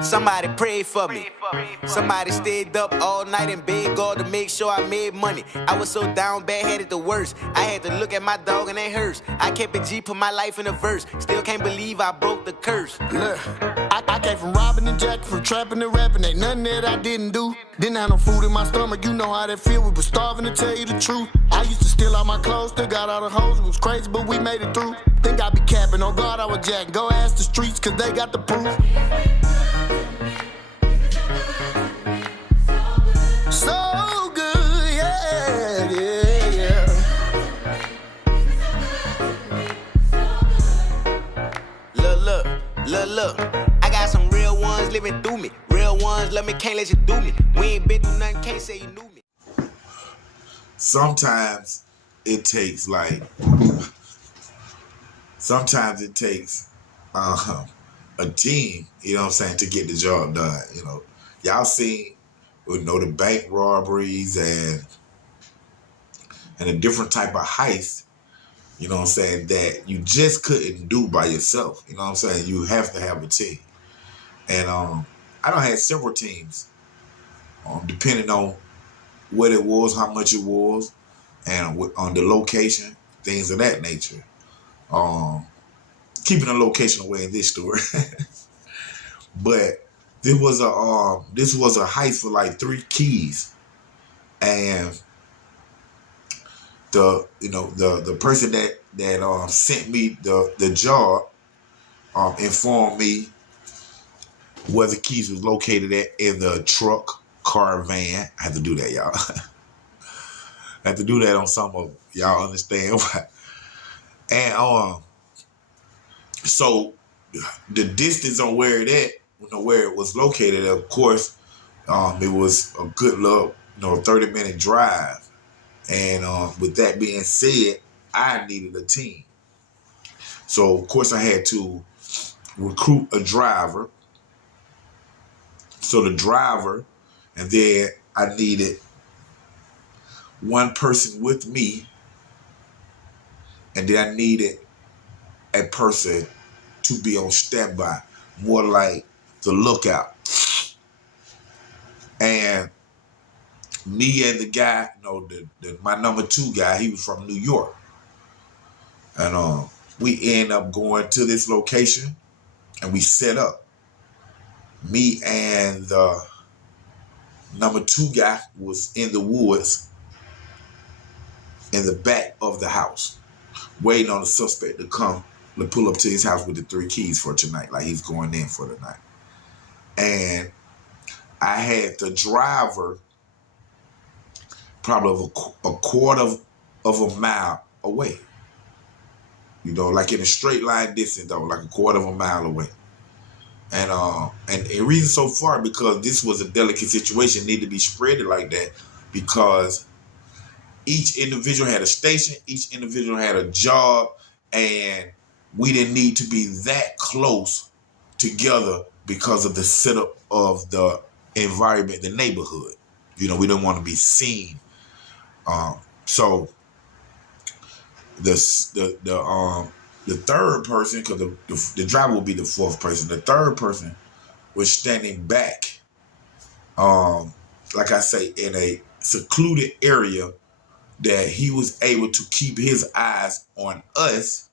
Somebody prayed for me. Somebody stayed up all night and begged God to make sure I made money. I was so down bad, had it the worst. I had to look at my dog and it hurts. I kept it G, put my life in a verse. Still can't believe I broke the curse. Look, I came from robbing and jacking, from trapping and rapping. Ain't nothing that I didn't do. Didn't have no food in my stomach, you know how that feel. We was starving, to tell you the truth. I used to steal all my clothes, still got all the hoes. It was crazy, but we made it through. Think I be capping, on God I was jacking. Go ask the streets, cause they got the proof. So good, yeah, yeah, yeah. Look. I got some real ones living through me. Real ones love me, can't let you do me. We ain't been through nothing, can't say you knew me. Sometimes it takes a team, you know what I'm saying, to get the job done. You know, y'all seen, the bank robberies and a different type of heist, you know what I'm saying, that you just couldn't do by yourself. You know what I'm saying? You have to have a team. And I done had several teams, depending on what it was, how much it was, and on the location, things of that nature. Keeping the location away in this story. But this was a heist for like 3 keys. And the person that sent me the job informed me where the keys was located at in the truck, car, van. I had to do that, y'all. I had to do that on some of y'all understand why. And so the distance on where it was located, of course, it was a good little 30-minute drive. And with that being said, I needed a team. So of course I had to recruit a driver. So the driver, and then I needed one person with me, and then I needed a person to be on standby, more like the lookout. And me and the guy, my number 2 guy, he was from New York. And we end up going to this location and we set up. Me and the number 2 guy was in the woods in the back of the house, waiting on the suspect to come to pull up to his house with the 3 keys for tonight, like he's going in for the night. And I had the driver probably a quarter of a mile away. Like in a straight line distance though, like a quarter of a mile away. And the reason so far, because this was a delicate situation, need to be spread like that, because each individual had a station, each individual had a job, and we didn't need to be that close together because of the setup of the environment, the neighborhood. We didn't want to be seen. So the third person, because the driver will be the 4th person. The third person was standing back, like I say, in a secluded area that he was able to keep his eyes on us,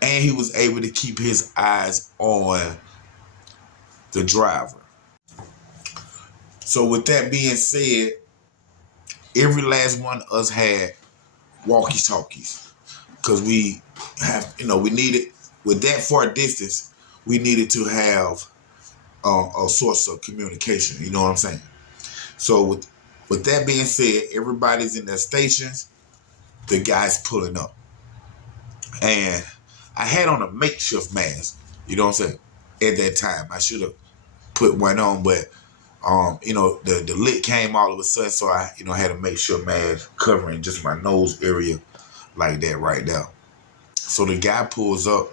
and he was able to keep his eyes on the driver. So with that being said, every last one of us had walkie-talkies, because we needed, with that far distance, we needed to have a source of communication. You know what I'm saying? So with that being said, everybody's in their stations. The guy's pulling up, and I had on a makeshift mask. You know what I'm saying? At that time, I should have put one on, but the lit came all of a sudden, so I had a makeshift mask covering just my nose area, like that right now. So the guy pulls up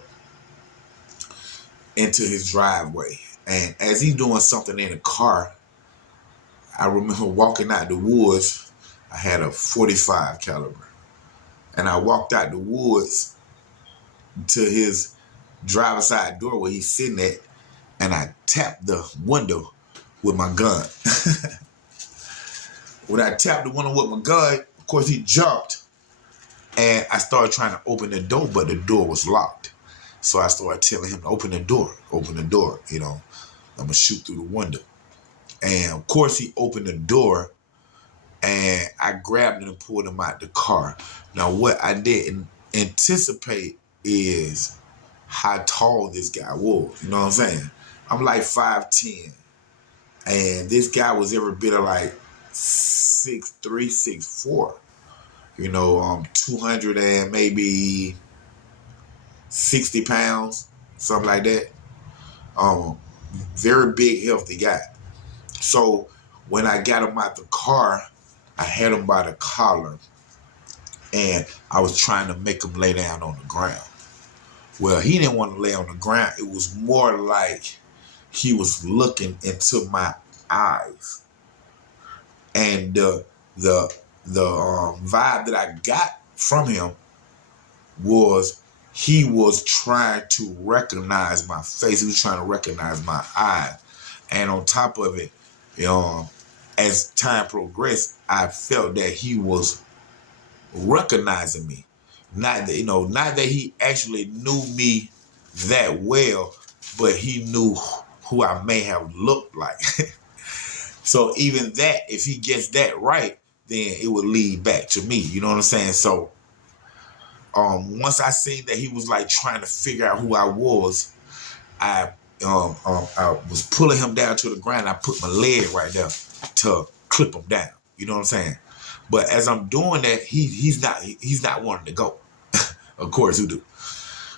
into his driveway, and as he's doing something in the car, I remember walking out the woods. I had a 45 caliber, and I walked out the woods to his driver's side door where he's sitting at, and I tapped the window with my gun. When I tapped the window with my gun, of course he jumped, and I started trying to open the door, but the door was locked. So I started telling him to open the door, you know, I'm gonna shoot through the window. And of course he opened the door, and I grabbed him and pulled him out the car. Now what I didn't anticipate is how tall this guy was, you know what I'm saying? I'm like 5'10", and this guy was every bit of like 6'3", 6'4", you know, 200 and maybe 60 pounds, something like that. Very big, healthy guy. So when I got him out the car, I had him by the collar, and I was trying to make him lay down on the ground. Well, he didn't want to lay on the ground. It was more like he was looking into my eyes. And the vibe that I got from him was he was trying to recognize my face. He was trying to recognize my eyes. And on top of it, as time progressed, I felt that he was recognizing me. Not that he actually knew me that well, but he knew who I may have looked like. So even that, if he gets that right, then it would lead back to me. You know what I'm saying? So once I seen that he was like trying to figure out who I was, I was pulling him down to the ground. I put my leg right there to clip him down. You know what I'm saying? But as I'm doing that, he's not wanting to go. Of course he do.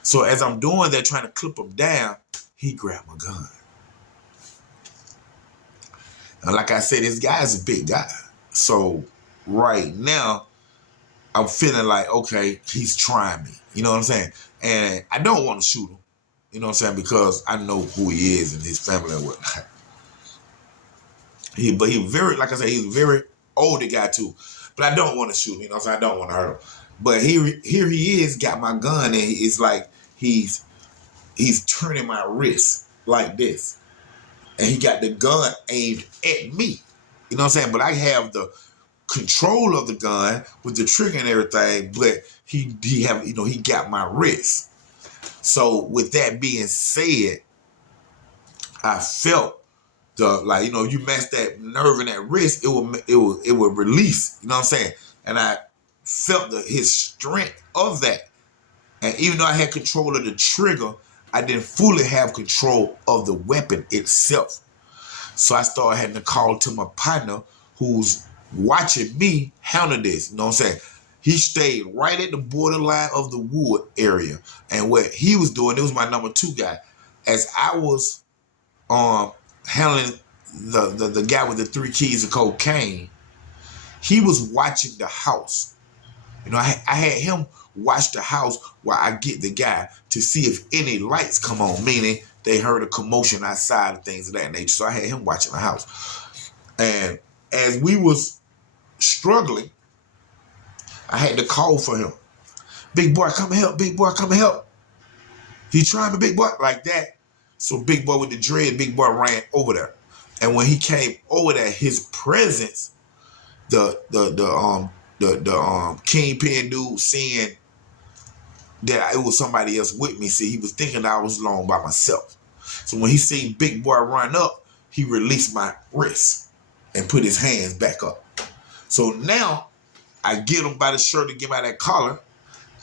So as I'm doing that, trying to clip him down, he grabbed my gun. And like I said, this guy's a big guy. So right now, I'm feeling like, okay, he's trying me. You know what I'm saying? And I don't want to shoot him. You know what I'm saying? Because I know who he is and his family and whatnot. But he very, like I said, he's a very older guy too. But I don't want to shoot him. You know what I'm saying? I don't want to hurt him. But here he is, got my gun, and it's like he's turning my wrist like this. And he got the gun aimed at me. You know what I'm saying? But I have the control of the gun with the trigger and everything, but he got my wrist. So with that being said, I felt you mess that nerve in that wrist, it would release. You know what I'm saying? And I felt his strength of that. And even though I had control of the trigger, I didn't fully have control of the weapon itself. So I started having to call to my partner who's watching me handle this. You know what I'm saying? He stayed right at the borderline of the wood area. And what he was doing, it was my number 2 guy. As I was handling the guy with the 3 keys of cocaine, he was watching the house. I had him watch the house while I get the guy to see if any lights come on, meaning they heard a commotion outside and things of that nature. So I had him watching the house. And as we was struggling, I had to call for him. Big boy, come help. Big boy, come help. He trying me, big boy, like that. So big boy with the dread, big boy ran over there. And when he came over there, his presence, the kingpin dude seeing that it was somebody else with me. See, he was thinking I was alone by myself. So when he seen big boy run up, he released my wrist and put his hands back up. So now I get him by the shirt and get him out of that collar,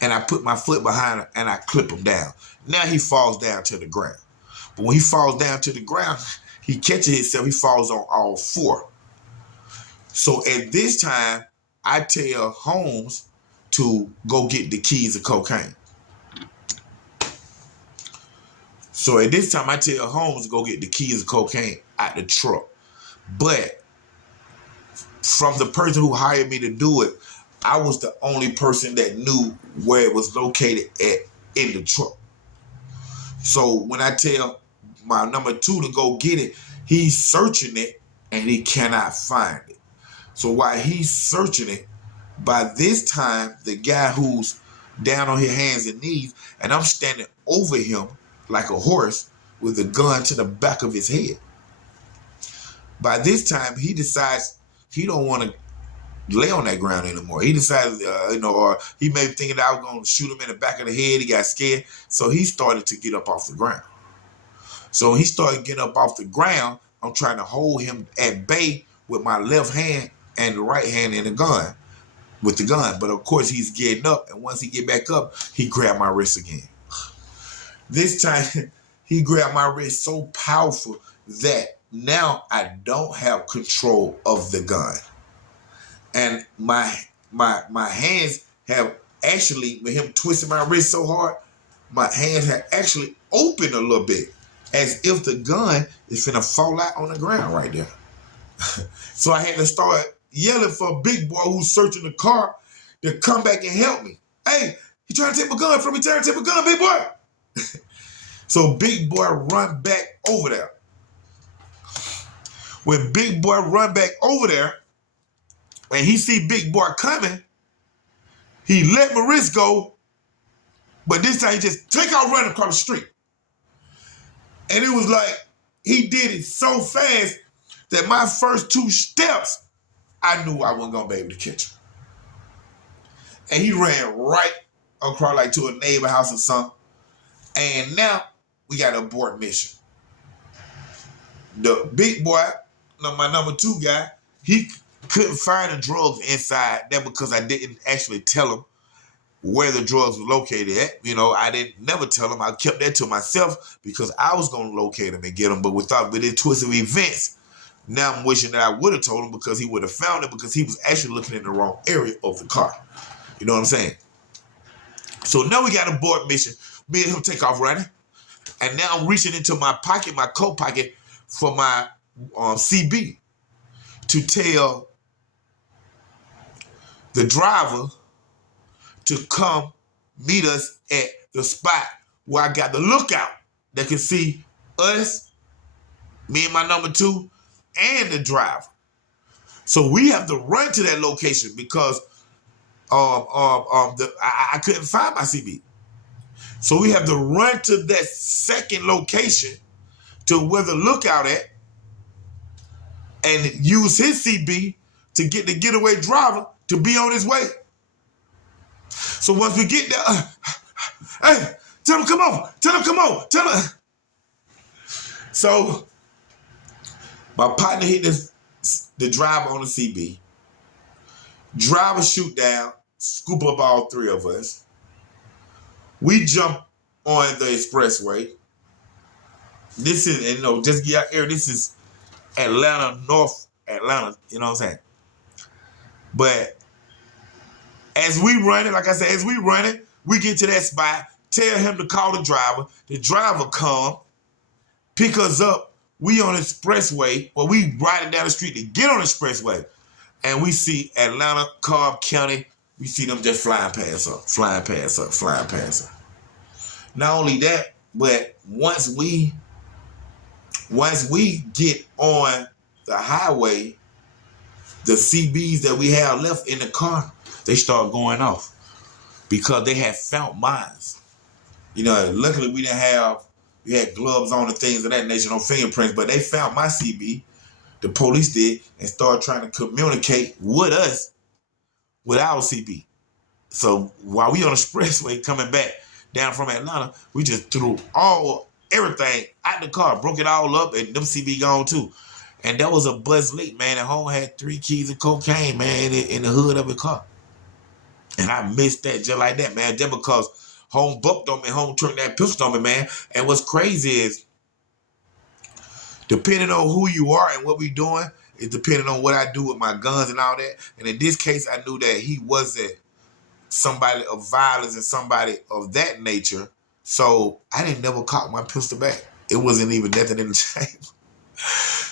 and I put my foot behind him and I clip him down. Now he falls down to the ground. But when he falls down to the ground, he catches himself, he falls on all 4. So at this time, I tell Holmes to go get the keys of cocaine. So at this time, I tell Holmes to go get the keys of cocaine out the truck. But from the person who hired me to do it, I was the only person that knew where it was located in the truck. So when I tell my number 2 to go get it, he's searching it and he cannot find it. So while he's searching it, by this time, the guy who's down on his hands and knees, and I'm standing over him like a horse, with a gun to the back of his head. By this time, he decides he don't want to lay on that ground anymore. He decided, or he may be thinking that I was going to shoot him in the back of the head. He got scared. So he started to get up off the ground. So he started getting up off the ground. I'm trying to hold him at bay with my left hand and the right hand in the gun, with the gun. But of course, he's getting up. And once he get back up, he grabbed my wrist again. This time, he grabbed my wrist so powerful that now I don't have control of the gun. And my hands have actually, with him twisting my wrist so hard, my hands have actually opened a little bit, as if the gun is finna fall out on the ground right there. So I had to start yelling for a big boy who's searching the car to come back and help me. Hey, he trying to take my gun from me, trying to take my gun, big boy. So big boy run back over there. When big boy run back over there, and he see big boy coming, he let my wrist go, but this time he just take out running across the street. And it was like, he did it so fast that my first 2 steps, I knew I wasn't gonna be able to catch him. And he ran right across like to a neighbor house or something. And now we got to abort mission. The big boy, my number 2 guy, he couldn't find the drugs inside. That because I didn't actually tell him where the drugs were located at. I didn't never tell him. I kept that to myself because I was going to locate him and get him. But with this twist of events, now I'm wishing that I would have told him, because he would have found it, because he was actually looking in the wrong area of the car. You know what I'm saying? So now we got a abort mission. Me and him take off running. And now I'm reaching into my pocket, my coat pocket, for my CB to tell the driver to come meet us at the spot where I got the lookout that can see us, me and my number 2, and the driver. So we have to run to that location because I couldn't find my CB. So we have to run to that second location to where the lookout at and use his CB to get the getaway driver to be on his way. So once we get there, hey, tell him come on, tell him. So my partner hit the driver on the CB. Driver shoot down, scoop up all 3 of us. We jump on the expressway. This is, just get out here, this is Atlanta, North Atlanta, you know what I'm saying? But as we running, like I said, we get to that spot, tell him to call the driver come, pick us up. We on the expressway, or we riding down the street to get on the expressway, and we see Atlanta, Cobb County, we see them just flying past us. Not only that, but once we get on the highway, the CBs that we have left in the car, they start going off because they had found mines. Luckily we had gloves on and things of that nature, no fingerprints, but they found my CB, the police did, and started trying to communicate with us with our CB. So while we on the expressway coming back down from Atlanta, we just threw everything out the car, broke it all up, and them CB gone too. And that was a bus late, man. And home had 3 keys of cocaine, man, in the hood of the car. And I missed that just like that, man, just because home bumped on me, home turned that pistol on me, man. And what's crazy is, depending on who you are and what we doing, is depending on what I do with my guns and all that. And in this case, I knew that he wasn't somebody of violence and somebody of that nature. So I didn't never cock my pistol back. It wasn't even nothing in the chamber.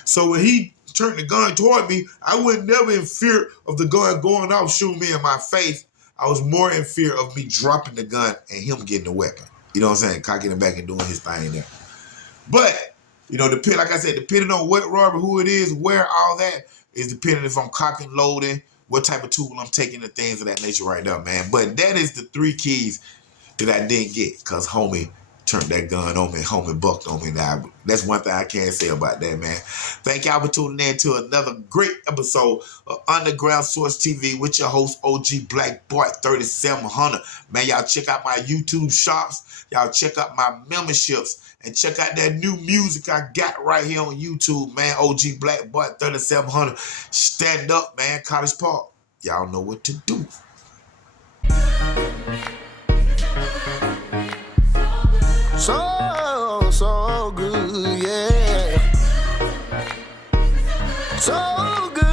So when he turned the gun toward me, I was never in fear of the gun going off, shooting me in my face. I was more in fear of me dropping the gun and him getting the weapon. You know what I'm saying? Cocking it back and doing his thing there. But, like I said, depending on what robbery, who it is, where all that is depending if I'm cocking, loading, what type of tool I'm taking, and things of that nature right now, man. But that is the 3 keys that I didn't get because homie turned that gun on me, homie bucked on me. Now, that's one thing I can't say about that, man. Thank y'all for tuning in to another great episode of Underground Source TV with your host, OG Black Boy 3700. Man, y'all check out my YouTube shops. Y'all check out my memberships. And check out that new music I got right here on YouTube, man. OG Black Boy 3700. Stand up, man. College Park. Y'all know what to do. So good, yeah. So good,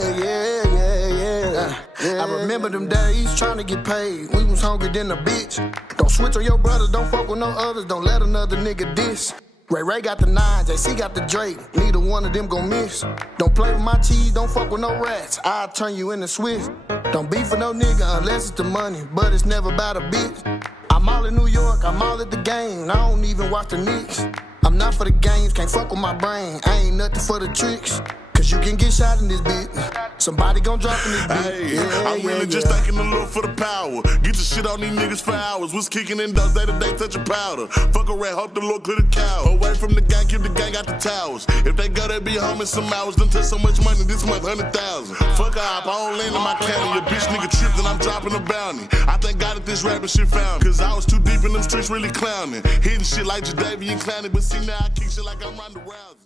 yeah. I remember them days trying to get paid. We was hungry than a bitch. Don't switch on your brothers, don't fuck with no others. Don't let another nigga diss. Ray got the 9, JC got the Drake. Neither one of them gon' miss. Don't play with my cheese, don't fuck with no rats. I'll turn you into Swiss. Don't beef for no nigga unless it's the money, but it's never about a bitch. I'm all in New York, I'm all at the game. I don't even watch the Knicks. I'm not for the games, can't fuck with my brain. I ain't nothing for the tricks. Cause you can get shot in this bitch. Somebody gon' drop in this bitch. Hey, I'm really just thanking the Lord for the power. Get your shit on these niggas for hours. Was kicking in those day to day touching powder. Fuck a rat, hope the Lord clear the cow. Away from the gang, keep the gang out the towers. If they go, they be home in some hours. Done touch so much money this month, 100,000. Fuck a hop, I don't land in my county. Your bitch nigga tripped and I'm dropping a bounty. I thank God that this rapping shit found me. Cause I was too deep in them streets really clowning. Hitting shit like Jadavian Clowney. But see now I kick shit like I'm Ronda Rousey.